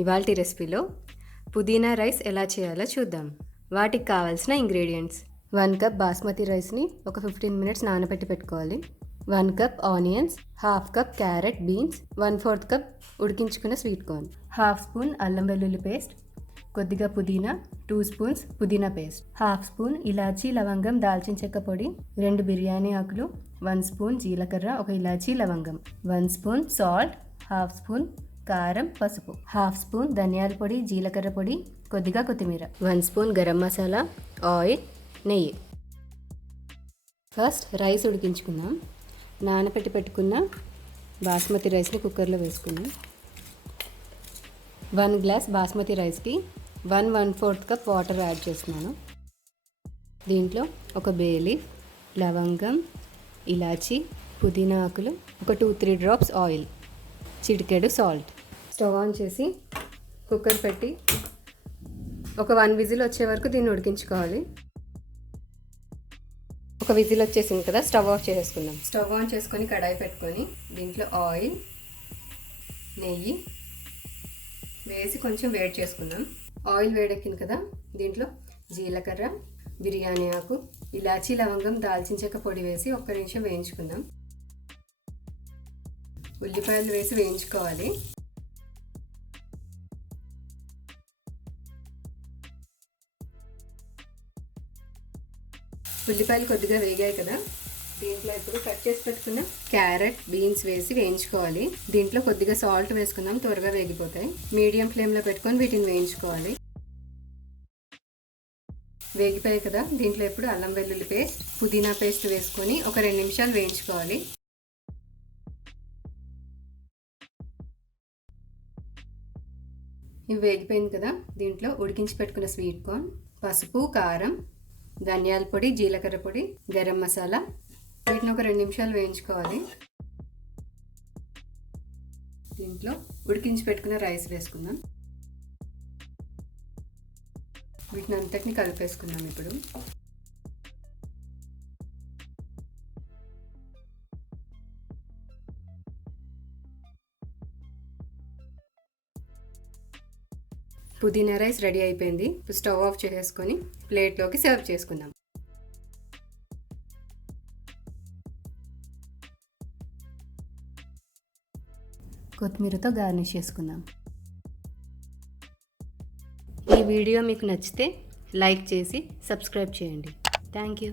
ఇవాల్టి రెసిపీలో పుదీనా రైస్ ఎలా చేయాలో చూద్దాం. వాటికి కావాల్సిన ఇంగ్రీడియంట్స్: 1 కప్ బాస్మతి రైస్ని ఒక 15 మినిట్స్ నానబెట్టి పెట్టుకోవాలి. 1 cup onions, half cup carrot beans, 1/4 cup ఉడికించుకున్న స్వీట్ కార్న్, హాఫ్ స్పూన్ అల్లం వెల్లుల్లి పేస్ట్, కొద్దిగా పుదీనా, 2 స్పూన్స్ పుదీనా పేస్ట్, హాఫ్ స్పూన్ ఇలాచీ లవంగం దాల్చిన చెక్క పొడి, 2 బిర్యానీ ఆకులు, 1 స్పూన్ జీలకర్ర, 1 ఇలాచీ లవంగం, 1 స్పూన్ సాల్ట్, హాఫ్ స్పూన్ కారం, పసుపు, హాఫ్ స్పూన్ ధనియాల పొడి, జీలకర్ర పొడి, కొద్దిగా కొత్తిమీర, 1 స్పూన్ గరం మసాలా, ఆయిల్, నెయ్యి. ఫస్ట్ రైస్ ఉడికించుకుందాం. నానబెట్టి పెట్టుకున్న బాస్మతి రైస్ని కుక్కర్లో వేసుకుందాం. 1 గ్లాస్ బాస్మతి రైస్కి 1/4 కప్ వాటర్ యాడ్ చేస్తున్నాను. దీంట్లో ఒక బే లీఫ్, లవంగం, ఇలాచి, పుదీనా ఆకులు, ఒక 2-3 డ్రాప్స్ ఆయిల్, చిటికెడు సాల్ట్. స్టవ్ ఆన్ చేసి కుక్కర్ పెట్టి ఒక 1 విజిల్ వచ్చే వరకు దీన్ని ఉడికించుకోవాలి. ఒక విజిల్ వచ్చేసింది కదా, స్టవ్ ఆఫ్ చేసుకుందాం. స్టవ్ ఆన్ చేసుకొని కడాయి పెట్టుకొని దీంట్లో ఆయిల్, నెయ్యి వేసి కొంచెం వేడి చేసుకుందాం. ఆయిల్ వేడెక్కింది కదా, దీంట్లో జీలకర్ర, బిర్యానీ ఆకు, ఇలాచీ లవంగం, దాల్చిన చెక్క పొడి వేసి 1 నిమిషం వేయించుకుందాం. ఉల్లిపాయలు వేసి వేయించుకోవాలి. ఉల్లిపాయలు కొద్దిగా వేగాయి కదా, దీంట్లో ఇప్పుడు కట్ చేసి పెట్టుకున్న క్యారెట్ బీన్స్ వేసి వేయించుకోవాలి. దీంట్లో కొద్దిగా సాల్ట్ వేసుకుందాం, త్వరగా వేగిపోతాయి. మీడియం ఫ్లేమ్లో పెట్టుకొని వీటిని వేయించుకోవాలి. వేగిపోయాయి కదా, దీంట్లో ఇప్పుడు అల్లం వెల్లుల్లి పేస్ట్, పుదీనా పేస్ట్ వేసుకొని ఒక 2 నిమిషాలు వేయించుకోవాలి. ఇవి వేగిపోయింది కదా, దీంట్లో ఉడికించి పెట్టుకున్న స్వీట్ కార్న్, పసుపు, కారం, ధనియాల పొడి, జీలకర్ర పొడి, గరం మసాలా, వీటిని ఒక 2 నిమిషాలు వేయించుకోవాలి. దీంట్లో ఉడికించి పెట్టుకున్న రైస్ వేసుకుందాం. వీటిని అంతటిని కలిపేసుకుందాం. ఇప్పుడు పుదీనా రైస్ రెడీ అయిపోయింది. స్టవ్ ఆఫ్ చేసుకొని ప్లేట్లోకి సర్వ్ చేసుకుందాం. కొత్తిమీరతో గార్నిష్ చేసుకుందాం. ఈ వీడియో మీకు నచ్చితే లైక్ చేసి సబ్స్క్రైబ్ చేయండి. Thank you.